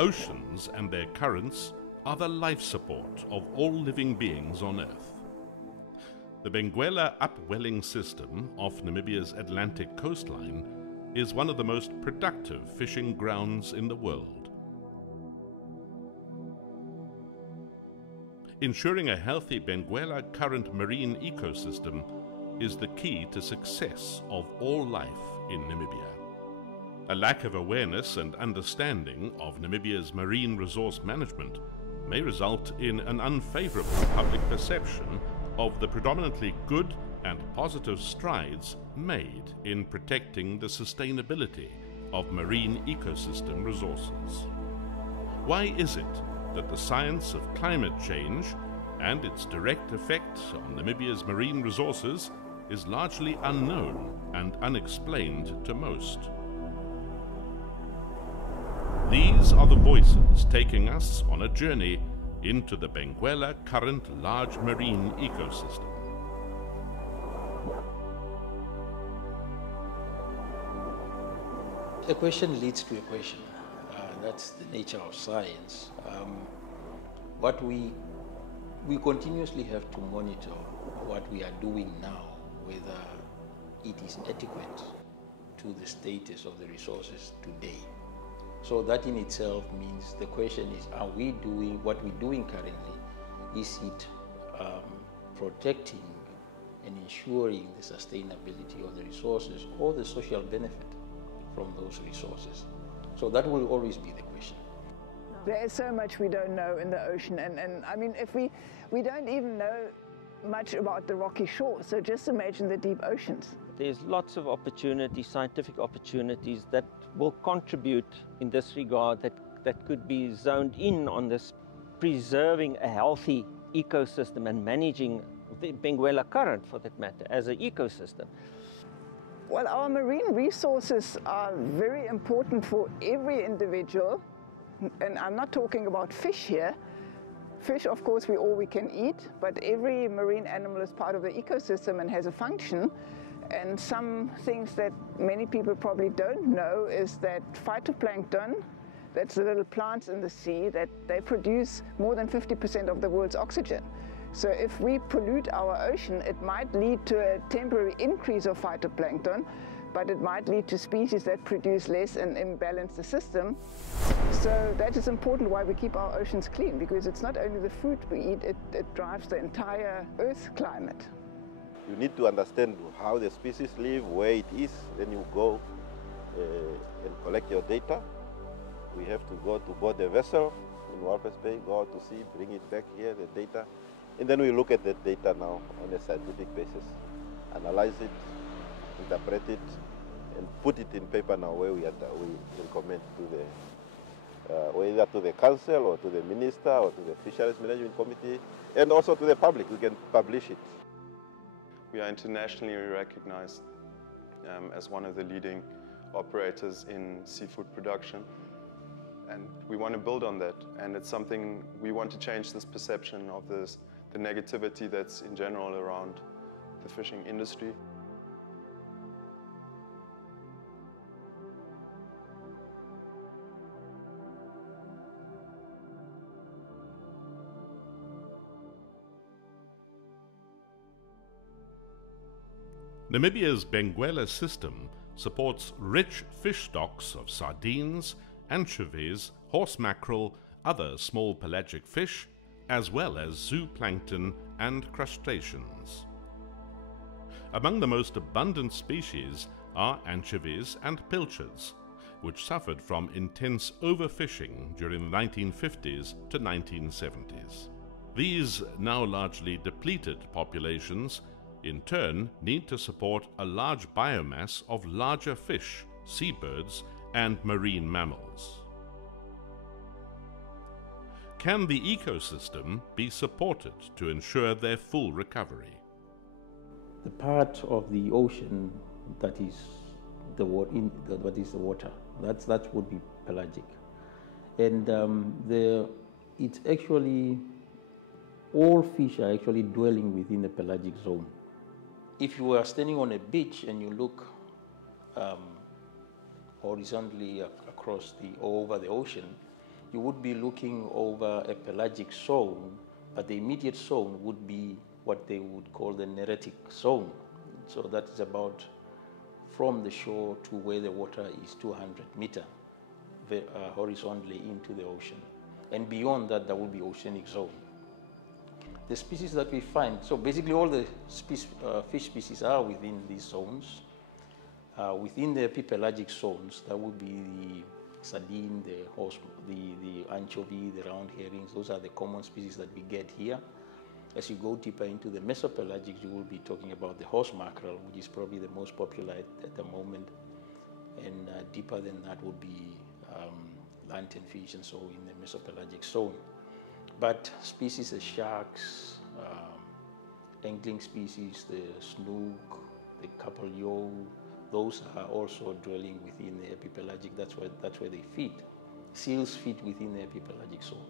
Oceans and their currents are the life support of all living beings on Earth. The Benguela upwelling system off Namibia's Atlantic coastline is one of the most productive fishing grounds in the world. Ensuring a healthy Benguela Current marine ecosystem is the key to success of all life in Namibia. A lack of awareness and understanding of Namibia's marine resource management may result in an unfavorable public perception of the predominantly good and positive strides made in protecting the sustainability of marine ecosystem resources. Why is it that the science of climate change and its direct effect on Namibia's marine resources is largely unknown and unexplained to most? These are the voices taking us on a journey into the Benguela Current large marine ecosystem. A question leads to a question. That's the nature of science. What we continuously have to monitor what we are doing now, whether it is adequate to the status of the resources today. So that in itself means the question is, are we doing what we're doing currently? Is it protecting and ensuring the sustainability of the resources or the social benefit from those resources? So that will always be the question. There is so much we don't know in the ocean, and I mean, if we don't even know much about the rocky shore, so just imagine the deep oceans. There's lots of opportunities, scientific opportunities that will contribute in this regard, that could be zoned in on this preserving a healthy ecosystem and managing the Benguela Current, for that matter, as an ecosystem. Well, our marine resources are very important for every individual, and I'm not talking about fish here. Fish, of course, all we can eat, but every marine animal is part of the ecosystem and has a function. And some things that many people probably don't know is that phytoplankton, that's the little plants in the sea, that they produce more than 50% of the world's oxygen. So if we pollute our ocean, it might lead to a temporary increase of phytoplankton, but it might lead to species that produce less and imbalance the system. So that is important why we keep our oceans clean, because it's not only the food we eat, it drives the entire Earth's climate. You need to understand how the species live, where it is, then you go and collect your data. We have to go to board the vessel in Walvis Bay, go out to sea, bring it back here, the data. And then we look at that data now on a scientific basis, analyze it, interpret it, and put it in paper now where we recommend to the, either to the council or to the minister or to the fisheries management committee, and also to the public. We can publish it. We are internationally recognized as one of the leading operators in seafood production, and we want to build on that, and it's something we want to change, this perception of the negativity that's in general around the fishing industry. Namibia's Benguela system supports rich fish stocks of sardines, anchovies, horse mackerel, other small pelagic fish, as well as zooplankton and crustaceans. Among the most abundant species are anchovies and pilchards, which suffered from intense overfishing during the 1950s to 1970s. These now largely depleted populations in turn need to support a large biomass of larger fish, seabirds, and marine mammals. Can the ecosystem be supported to ensure their full recovery? The part of the ocean that is the water, that would be pelagic, and it's actually all fish are actually dwelling within the pelagic zone. If you are standing on a beach and you look horizontally across or over the ocean, you would be looking over a pelagic zone, but the immediate zone would be what they would call the neretic zone. So that is about from the shore to where the water is 200 meter horizontally into the ocean. And beyond that, there will be oceanic zone. The species that we find, so basically all the fish species are within these zones. Within the epipelagic zones, there will be the sardine, the anchovy, the round herrings. Those are the common species that we get here. As you go deeper into the mesopelagic, you will be talking about the horse mackerel, which is probably the most popular at the moment. And deeper than that would be lanternfish and so in the mesopelagic zone. But species as sharks, angling species, the snook, the kapalyo, those are also dwelling within the epipelagic. That's where they feed. Seals feed within the epipelagic zone.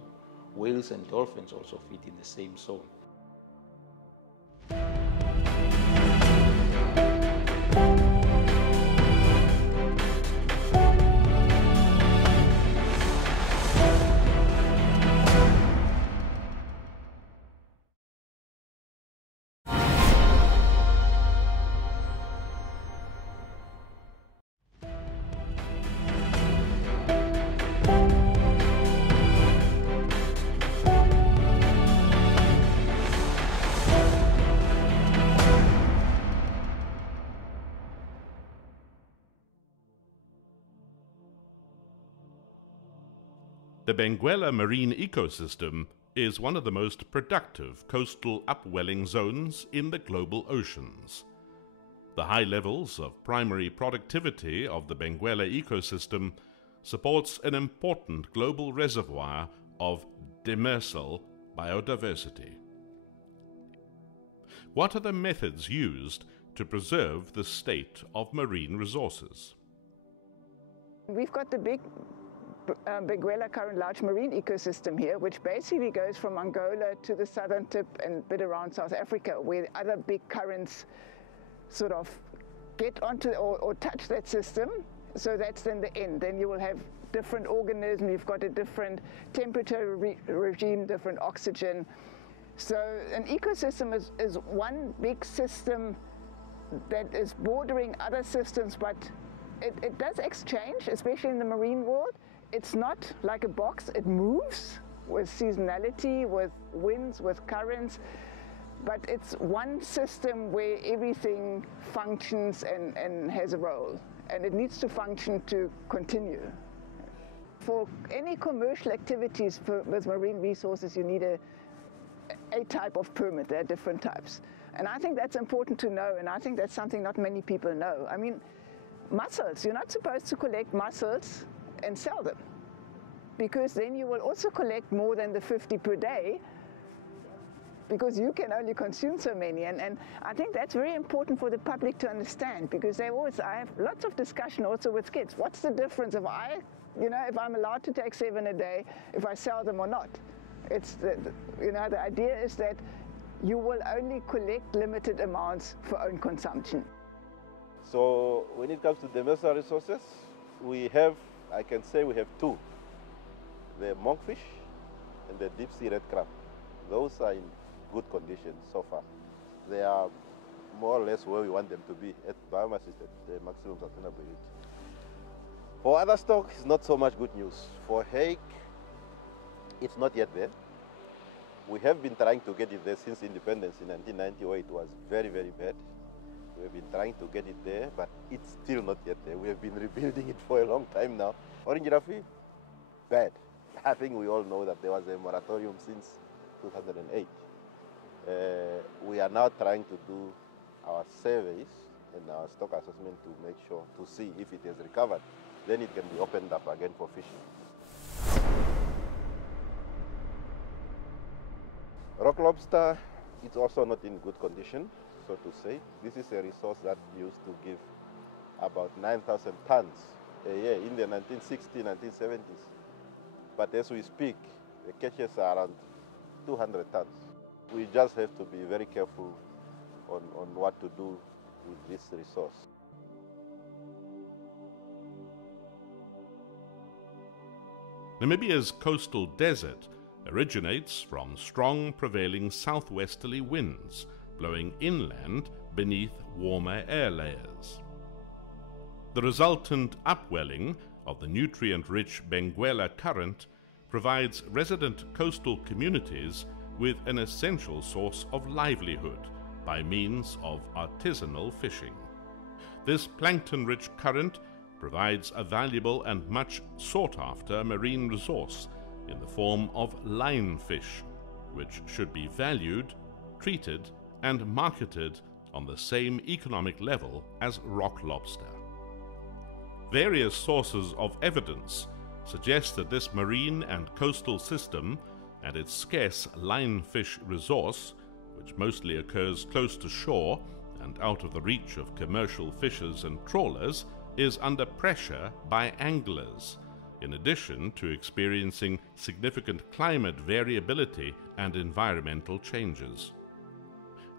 Whales and dolphins also feed in the same zone. The Benguela marine ecosystem is one of the most productive coastal upwelling zones in the global oceans. The high levels of primary productivity of the Benguela ecosystem supports an important global reservoir of demersal biodiversity. What are the methods used to preserve the state of marine resources? We've got the big Benguela Current large marine ecosystem here, which basically goes from Angola to the southern tip and a bit around South Africa, where other big currents sort of get onto or touch that system. So that's then the end. Then you will have different organisms, you've got a different temperature regime, different oxygen. So an ecosystem is one big system that is bordering other systems, but it does exchange, especially in the marine world. It's not like a box, it moves with seasonality, with winds, with currents, but it's one system where everything functions and has a role, and it needs to function to continue. For any commercial activities with marine resources, you need a type of permit. There are different types. And I think that's important to know, and I think that's something not many people know. I mean, mussels, you're not supposed to collect mussels and sell them, because then you will also collect more than the 50 per day, because you can only consume so many. And I think that's very important for the public to understand, because I have lots of discussion also with kids. What's the difference if if I'm allowed to take 7 a day, if I sell them or not? It's the idea is that you will only collect limited amounts for own consumption. So when it comes to demersal resources, I can say we have two. The monkfish and the deep sea red crab. Those are in good condition so far. They are more or less where we want them to be at biomass is at the maximum sustainability. For other stock, it's not so much good news. For hake, it's not yet there. We have been trying to get it there since independence in 1990, where it was very, very bad. We have been trying to get it there, but it's still not yet there. We have been rebuilding it for a long time now. Orange giraffe, bad. I think we all know that there was a moratorium since 2008. We are now trying to do our surveys and our stock assessment to make sure, to see if it has recovered. Then it can be opened up again for fishing. Rock lobster, it's also not in good condition, so to say. This is a resource that used to give about 9,000 tons a year in the 1960s, 1970s. But as we speak, the catches are around 200 tons. We just have to be very careful on what to do with this resource. Namibia's coastal desert originates from strong prevailing southwesterly winds blowing inland beneath warmer air layers. The resultant upwelling of the nutrient-rich Benguela Current provides resident coastal communities with an essential source of livelihood by means of artisanal fishing. This plankton-rich current provides a valuable and much sought-after marine resource in the form of lionfish, which should be valued, treated, and marketed on the same economic level as rock lobster. Various sources of evidence suggest that this marine and coastal system and its scarce lionfish resource, which mostly occurs close to shore and out of the reach of commercial fishers and trawlers, is under pressure by anglers, in addition to experiencing significant climate variability and environmental changes.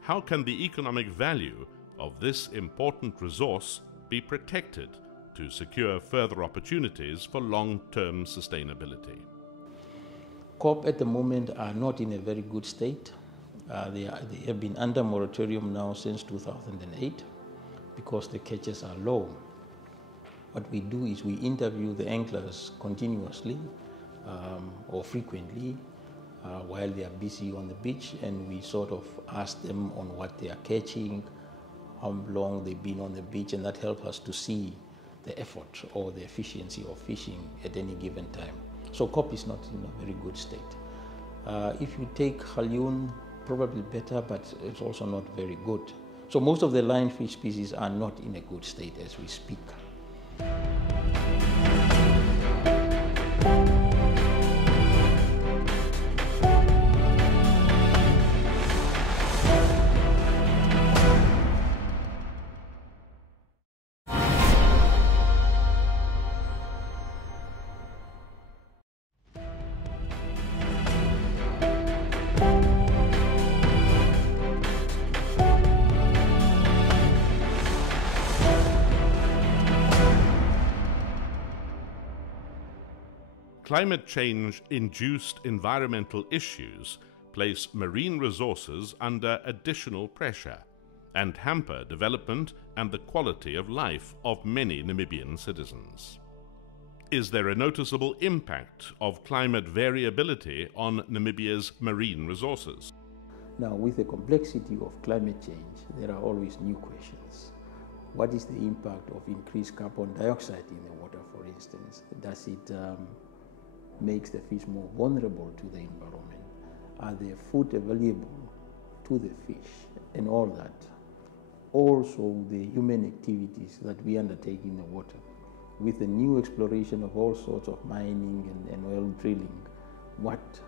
How can the economic value of this important resource be protected to secure further opportunities for long-term sustainability? COP at the moment are not in a very good state. They have been under moratorium now since 2008 because the catches are low. What we do is we interview the anglers continuously or frequently while they are busy on the beach, and we sort of ask them on what they are catching, how long they've been on the beach, and that helps us to see the effort or the efficiency of fishing at any given time. So COP is not in a very good state. If you take Halyoen, probably better, but it's also not very good. So most of the lionfish species are not in a good state as we speak. Climate change-induced environmental issues place marine resources under additional pressure and hamper development and the quality of life of many Namibian citizens. Is there a noticeable impact of climate variability on Namibia's marine resources? Now, with the complexity of climate change, there are always new questions. What is the impact of increased carbon dioxide in the water, for instance? Does it makes the fish more vulnerable to the environment? Are there food available to the fish and all that? Also the human activities that we undertake in the water. With the new exploration of all sorts of mining and oil drilling, what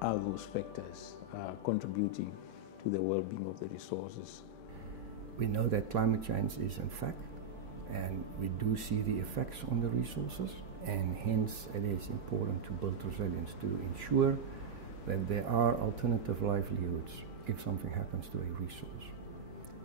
are those factors contributing to the well-being of the resources? We know that climate change is a fact, and we do see the effects on the resources. And hence it is important to build resilience, to ensure that there are alternative livelihoods if something happens to a resource.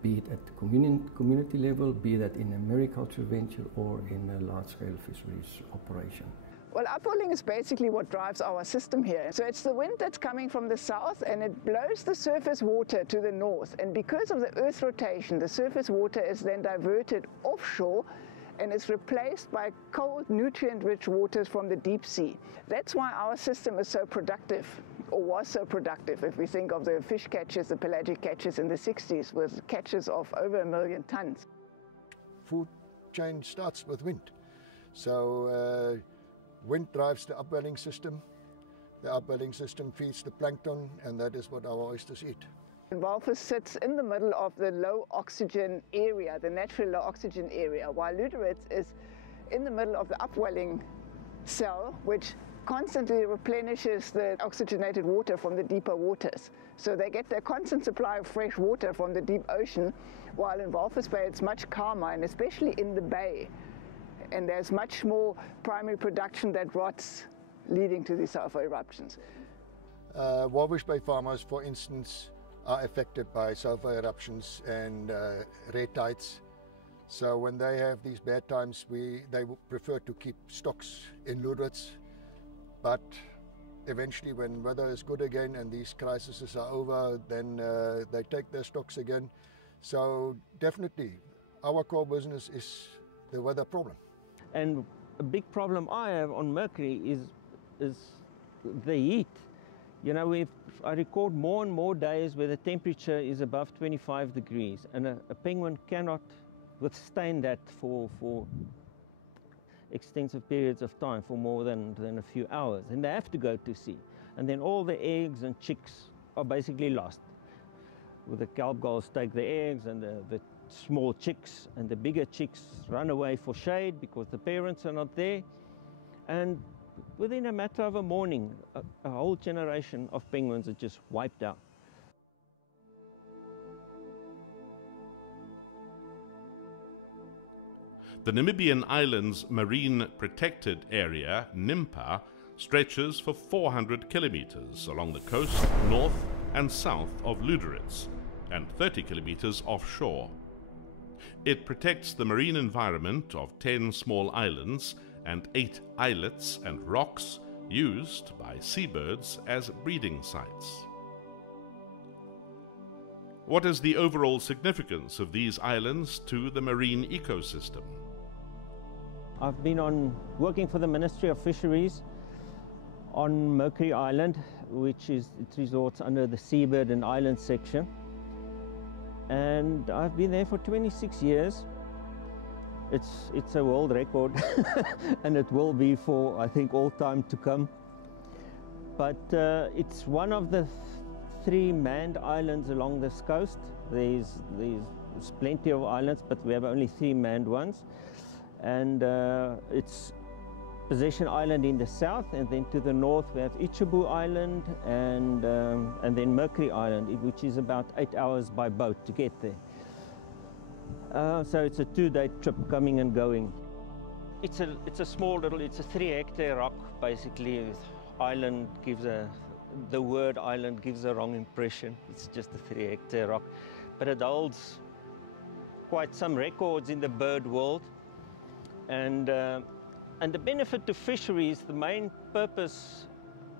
Be it at the community level, be that in a mariculture venture or in a large-scale fisheries operation. Well, upwelling is basically what drives our system here. So it's the wind that's coming from the south and it blows the surface water to the north. And because of the Earth's rotation, the surface water is then diverted offshore and is replaced by cold, nutrient-rich waters from the deep sea. That's why our system is so productive, or was so productive, if we think of the fish catches, the pelagic catches in the 60s, with catches of over 1 million tons. Food chain starts with wind. So wind drives the upwelling system. The upwelling system feeds the plankton, and that is what our oysters eat. Walvis sits in the middle of the low oxygen area, the natural low oxygen area, while Luderitz is in the middle of the upwelling cell, which constantly replenishes the oxygenated water from the deeper waters. So they get their constant supply of fresh water from the deep ocean, while in Walvis Bay it's much calmer, and especially in the bay. And there's much more primary production that rots, leading to these sulfur eruptions. Walvis Bay farmers, for instance, are affected by sulfur eruptions and red tides. So when they have these bad times, they prefer to keep stocks in Luderitz. but eventually when weather is good again and these crises are over, then they take their stocks again. So definitely our core business is the weather problem. And a big problem I have on Mercury is the heat. You know, I record more and more days where the temperature is above 25 degrees, and a penguin cannot withstand that for extensive periods of time, for more than a few hours, and they have to go to sea. And then all the eggs and chicks are basically lost. Well, the kelp gulls take the eggs, and the small chicks and the bigger chicks run away for shade because the parents are not there. And within a matter of a morning, a whole generation of penguins are just wiped out. The Namibian Islands Marine Protected Area, NIMPA, stretches for 400 kilometers along the coast north and south of Lüderitz and 30 kilometers offshore. It protects the marine environment of 10 small islands and 8 islets and rocks used by seabirds as breeding sites. What is the overall significance of these islands to the marine ecosystem? I've been working for the Ministry of Fisheries on Mercury Island, it resorts under the seabird and island section. And I've been there for 26 years. It's a world record and it will be for, I think, all time to come. But it's one of the 3 manned islands along this coast. There's plenty of islands, but we have only 3 manned ones. And it's Possession Island in the south, and then to the north we have Ichibu Island and then Mercury Island, which is about 8 hours by boat to get there. So it's a 2-day trip coming and going. It's a small little, it's a 3-hectare rock basically. Island the word island gives a wrong impression. It's just a 3-hectare rock, but it holds quite some records in the bird world. And the benefit to fisheries, the main purpose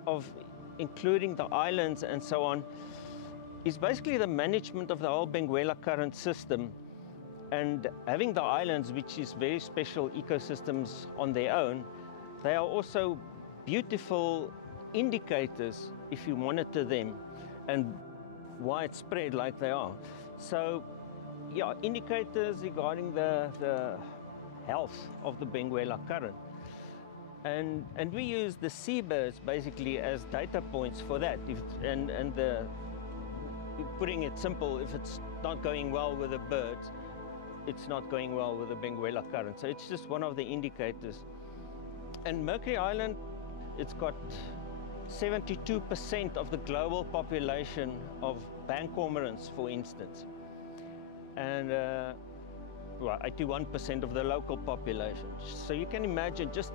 of including the islands and so on, is basically the management of the whole Benguela Current system. And having the islands, which is very special ecosystems on their own, they are also beautiful indicators if you monitor them and widespread like they are. So, yeah, indicators regarding the health of the Benguela Current. And we use the seabirds basically as data points for that. Putting it simple, if it's not going well with the birds, it's not going well with the Benguela Current. So it's just one of the indicators. And Mercury Island, it's got 72% of the global population of bank cormorants, for instance. And 81% of the local population. So you can imagine just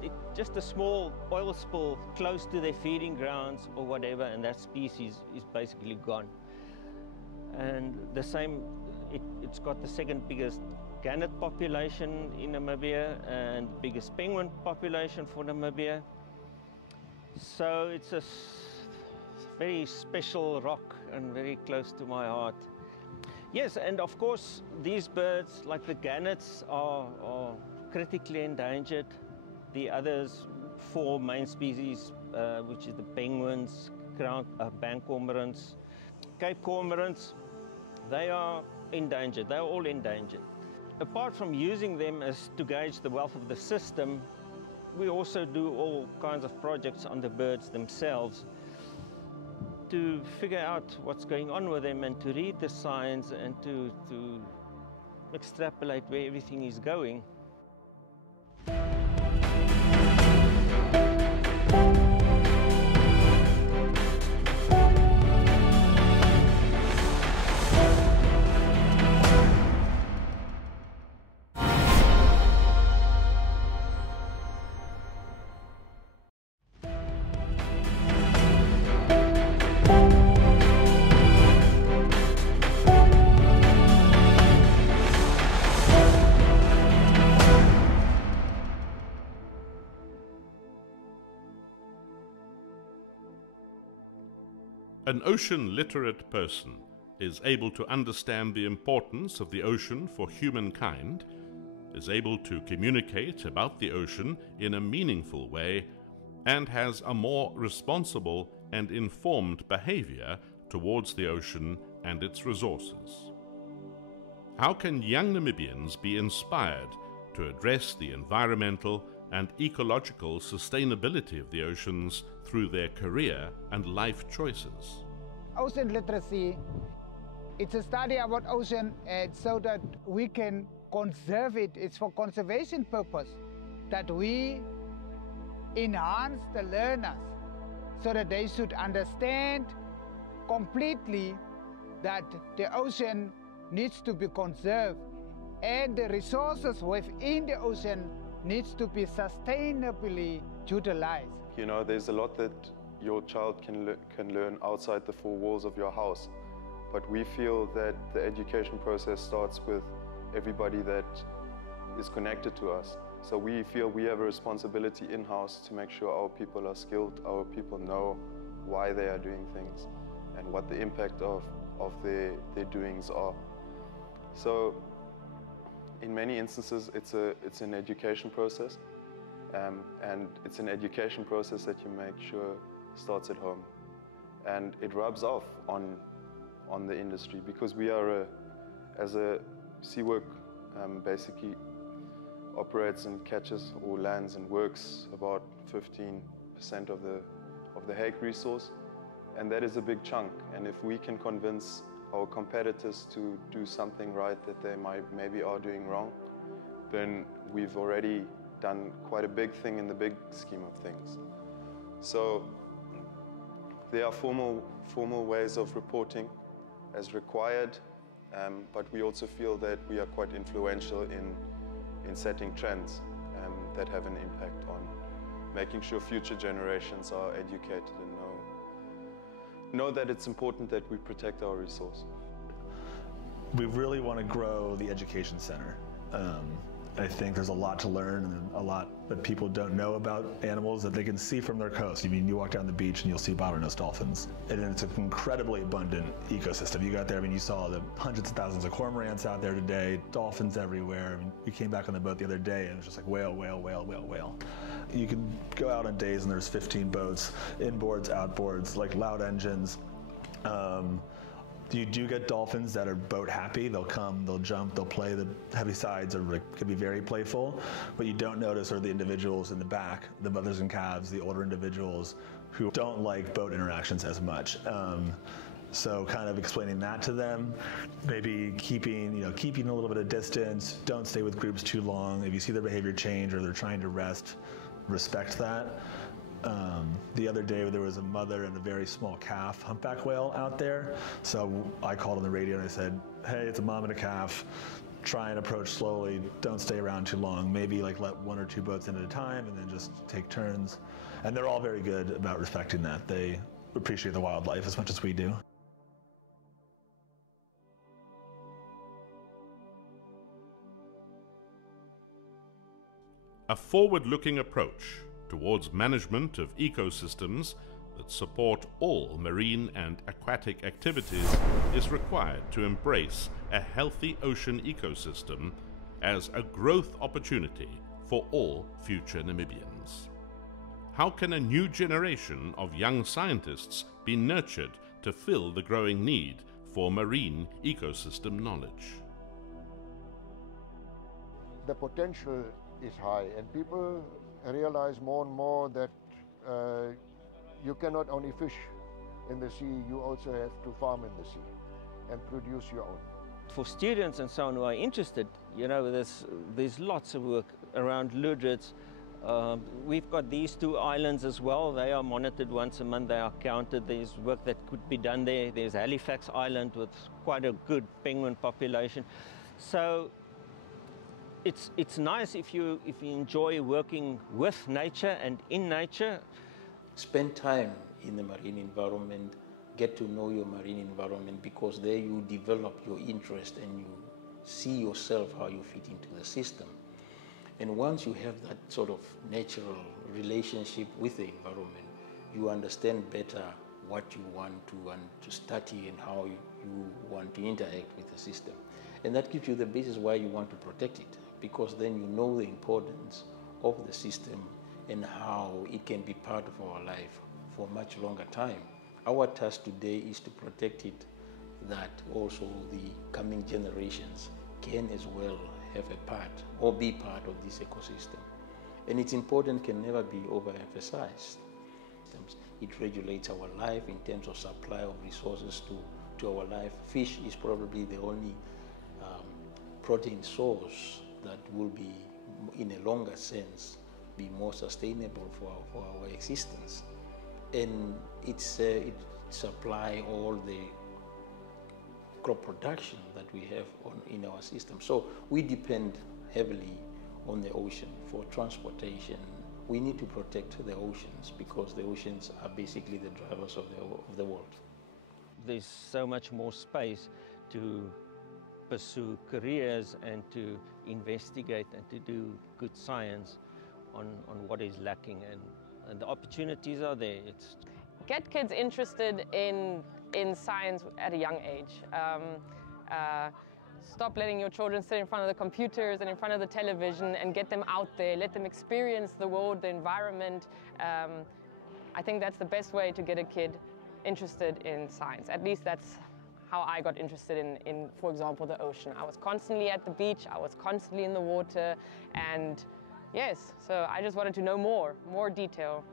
a small oil spill close to their feeding grounds or whatever, and that species is basically gone. And the same, it's got the second biggest gannet population in Namibia and biggest penguin population for Namibia. So it's a very special rock and very close to my heart. Yes, and of course these birds, like the gannets, are critically endangered. The others 4 main species, which is the penguins, bank cormorants, Cape cormorants, they are endangered. They are all endangered. Apart from using them as to gauge the wealth of the system, we also do all kinds of projects on the birds themselves to figure out what's going on with them and to read the signs and to extrapolate where everything is going. An ocean-literate person is able to understand the importance of the ocean for humankind, is able to communicate about the ocean in a meaningful way, and has a more responsible and informed behavior towards the ocean and its resources. How can young Namibians be inspired to address the environmental and ecological sustainability of the oceans through their career and life choices? Ocean literacy, it's a study about ocean so that we can conserve it. It's for conservation purpose, that we enhance the learners so that they should understand completely that the ocean needs to be conserved and the resources within the ocean needs to be sustainably utilized. You know, there's a lot that your child can learn outside the four walls of your house, but we feel that the education process starts with everybody that is connected to us. So we feel we have a responsibility in-house to make sure our people are skilled, our people know why they are doing things and what the impact of their doings are. So in many instances, it's an education process, and it's an education process that you make sure starts at home. And it rubs off on the industry, because we are, as a SeaWork, basically operates and catches or lands and works about 15% of the hake resource, and that is a big chunk. And if we can convince our competitors to do something right that they maybe are doing wrong, then we've already done quite a big thing in the big scheme of things. So there are formal ways of reporting as required, but we also feel that we are quite influential in setting trends that have an impact on making sure future generations are educated and know that it's important that we protect our resource. We really want to grow the education center. I think there's a lot to learn and a lot that people don't know about animals that they can see from their coast. I mean, you walk down the beach and you'll see bottlenose dolphins. And it's an incredibly abundant ecosystem. You got there, I mean, you saw the hundreds of thousands of cormorants out there today, dolphins everywhere. I mean, we came back on the boat the other day and it was just like whale, whale, whale, whale, whale. You can go out on days and there's 15 boats, inboards, outboards, like loud engines. You do get dolphins that are boat happy. They'll come, they'll jump, they'll play. The heavy sides can be very playful. What you don't notice are the individuals in the back, the mothers and calves, the older individuals who don't like boat interactions as much. So kind of explaining that to them, maybe keeping a little bit of distance. Don't stay with groups too long. If you see their behavior change or they're trying to rest, respect that. The other day there was a mother and a very small calf humpback whale out there. So I called on the radio and I said, hey, it's a mom and a calf. Try and approach slowly. Don't stay around too long. Maybe like let 1 or 2 boats in at a time and then just take turns. And they're all very good about respecting that. They appreciate the wildlife as much as we do. A forward-looking approach towards management of ecosystems that support all marine and aquatic activities is required to embrace a healthy ocean ecosystem as a growth opportunity for all future Namibians. How can a new generation of young scientists be nurtured to fill the growing need for marine ecosystem knowledge? The potential is high, and people realize more and more that you cannot only fish in the sea, you also have to farm in the sea and produce your own. For students and so on who are interested, you know, there's lots of work around Lüderitz. We've got these 2 islands as well. They are monitored once a month, they are counted. There's work that could be done there. There's Halifax Island with quite a good penguin population. So it's nice if you enjoy working with nature and in nature. Spend time in the marine environment, get to know your marine environment, because there you develop your interest and you see yourself how you fit into the system. And once you have that sort of natural relationship with the environment, you understand better what you want to study and how you want to interact with the system. And that gives you the basis why you want to protect it, because then you know the importance of the system and how it can be part of our life for a much longer time. Our task today is to protect it, that also the coming generations can as well have a part or be part of this ecosystem. And its importance can never be overemphasized. It regulates our life in terms of supply of resources to our life. Fish is probably the only protein source that will be, in a longer sense, be more sustainable for our existence. And it supply all the crop production that we have in our system. So we depend heavily on the ocean for transportation. We need to protect the oceans because the oceans are basically the drivers of the world. There's so much more space to pursue careers and to investigate and to do good science on what is lacking, and the opportunities are there. Get kids interested in science at a young age. Stop letting your children sit in front of the computers and in front of the television, and get them out there, let them experience the world, the environment. I think that's the best way to get a kid interested in science. At least that's how I got interested in, for example, the ocean. I was constantly at the beach, I was constantly in the water, and yes, so I just wanted to know more detail.